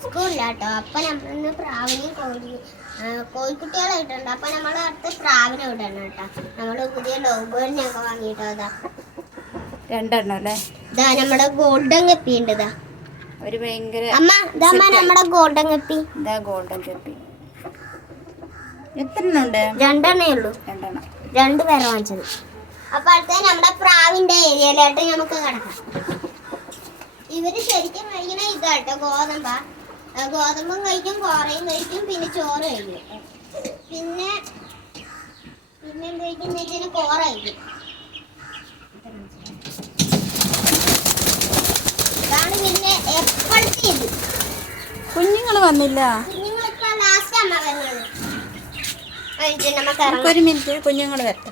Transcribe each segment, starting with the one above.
സ്കൂളിലാട്ടോ. അപ്പൊ നമ്മളിന്ന് പ്രാവിനെയും കോഴിക്കുട്ടികളെ ഇട്ടുണ്ട്. അപ്പൊ നമ്മൾ അടുത്ത് പ്രാവിനെ വിടണം കേട്ടോ. നമ്മള് പുതിയ ലവ് ബേർഡിനെയൊക്കെ വാങ്ങിയിട്ടോ. അതാ രണ്ടെണ്ണം അല്ലേ? ഇതാ നമ്മുടെ ഗോൾഡൻ കപ്പി ഉണ്ട്. ഇതാ ഒരു ഭയങ്കര അമ്മ, ഇതമ്മ നമ്മുടെ ഗോൾഡൻ കപ്പി. ഇതാ ഗോൾഡൻ കപ്പി. എത്ര എണ്ണം ഉണ്ട്? രണ്ടെണ്ണേ ഉള്ളൂ. രണ്ടെണ്ണം. രണ്ടുപേരെ വാങ്ങിച്ചത്. അപ്പൊ അടുത്ത നമ്മുടെ പ്രാവിന്റെ ഏരിയയിലായിട്ട് നമുക്ക് കിടക്കാം. ഇവര് ശരിക്കും കഴിക്കണ ഇതാട്ടോ, ഗോതമ്പാ. ഗോതമ്പും കഴിക്കും, കോറയും കഴിക്കും, പിന്നെ ചോറ് കഴിക്കും. പിന്നെ എന്ത് കഴിക്കുന്ന കോറ കഴിക്കും. ഇതാണ് പിന്നെ എപ്പോഴത്തെ ഇത്. കുഞ്ഞുങ്ങൾ വന്നില്ല. കുഞ്ഞുങ്ങളിപ്പോ ലാസ്റ്റ് അമ്മ വരുന്നത്. ഒരു മിനിറ്റ്, കുഞ്ഞുങ്ങൾ വരട്ടെ.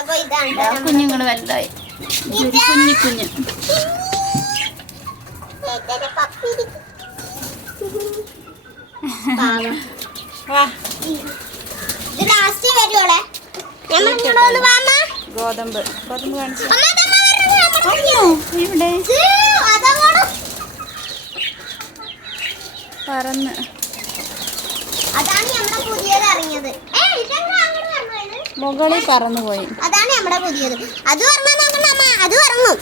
അപ്പൊ ഇതാണ് കുഞ്ഞുങ്ങൾ വലുതായി. കുഞ്ഞു കുഞ്ഞ് വാ. ഇത് ലാസ്റ്റ് വരുവോളെ. ഗോതമ്പ് കാണിച്ചു. ഇവിടെ പറന്ന്. അതാണ് നമ്മുടെ പുതിയത് ഇറങ്ങിയത്. മുകളിൽ പറന്നു പോയി. അതാണ് നമ്മുടെ പുതിയത്. അത് അത് ഇറങ്ങും.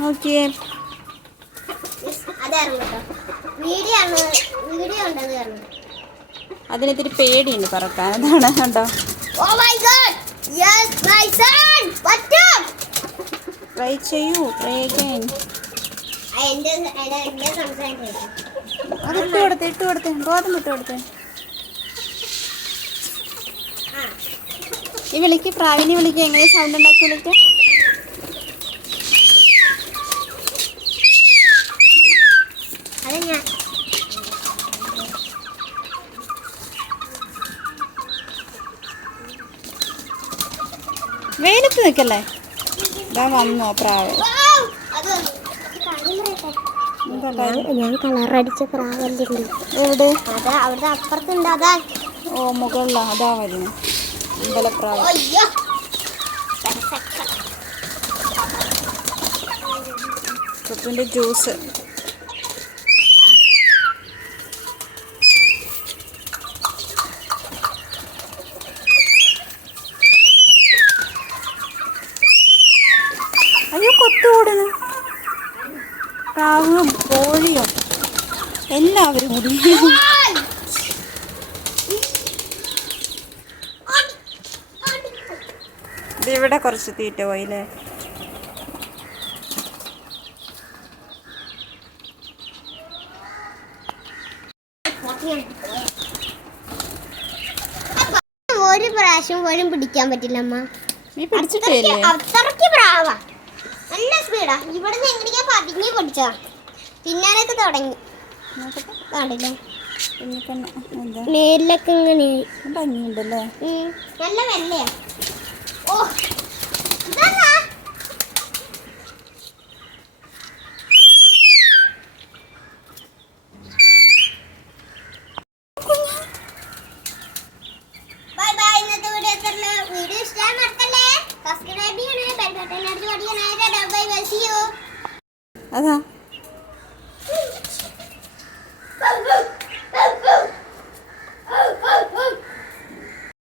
നോക്കിയേ, അത് ഇറങ്ങും കേട്ടോ. വീഡിയോ ഉണ്ടത് ഇറങ്ങും. അതിനിത്തിരി പേടിയുണ്ട് പറക്കാൻ. അതാണ് കണ്ടോ. Oh my God! Yes, my son! What's up? Try ചെയ്യൂ. Try again. എന്റെ സംസാരിക്കും. അത് ഇട്ട് കൊടുത്തേ. ഗോതമ്പ് ഇട്ട് കൊടുത്തേ. ഈ വിളിക്ക്, പ്രാവിനെ വിളിക്കുക. എങ്ങനെ സൗണ്ട് ഉണ്ടാക്കി വിളിക്കാം? അത് ഞാൻ വെയിലത്ത് നിൽക്കല്ലേ. ഇതാ വന്നോ പ്രാവ്. ഞാൻ കളറടിച്ച പ്രാവല്ലേ. എവിടെ? അതാ അവിടുത്തെ അപ്പുറത്തുണ്ട്. അതാ. ഓ, മുകളിലാ. അതാ വരുന്നു അമ്പലപ്രാവ്. പപ്പിൻ്റെ ജ്യൂസ്. അയ്യോ, കൊത്തുകൂടുന്നു. പ്രാവും കോഴിയും എല്ലാവരും കൂടി. ഇവിടെ കുറച്ച് തീറ്റ പോയില്ലേ. ഒരു പ്രാവശ്യം പോലും പിടിക്കാൻ പറ്റില്ല അമ്മ. നീ പിടിച്ചിട്ടില്ലേ? അത്രയ്ക്ക് പ്രാവാ. നല്ല സ്പീഡാ. ഇവിടെ നിന്ന് എങ്ങനെയാ പതുങ്ങി പിടിച്ചാ. പിന്നാലൊക്കെ തുടങ്ങി. കാണില്ലേ നേരിലൊക്കെ ഇങ്ങനെ ഭംഗിയുണ്ടല്ലേ. നല്ല വെള്ളയാ. ഓ, വീഡിയോ ഇഷ്ടമായി മറക്കല്ലേ. സബ്സ്ക്രൈബ് ചെയ്യണേ, ബെൽ ബട്ടൺ അടിച്ച് പഠിക്കണേ. Bye bye, see you. അതാ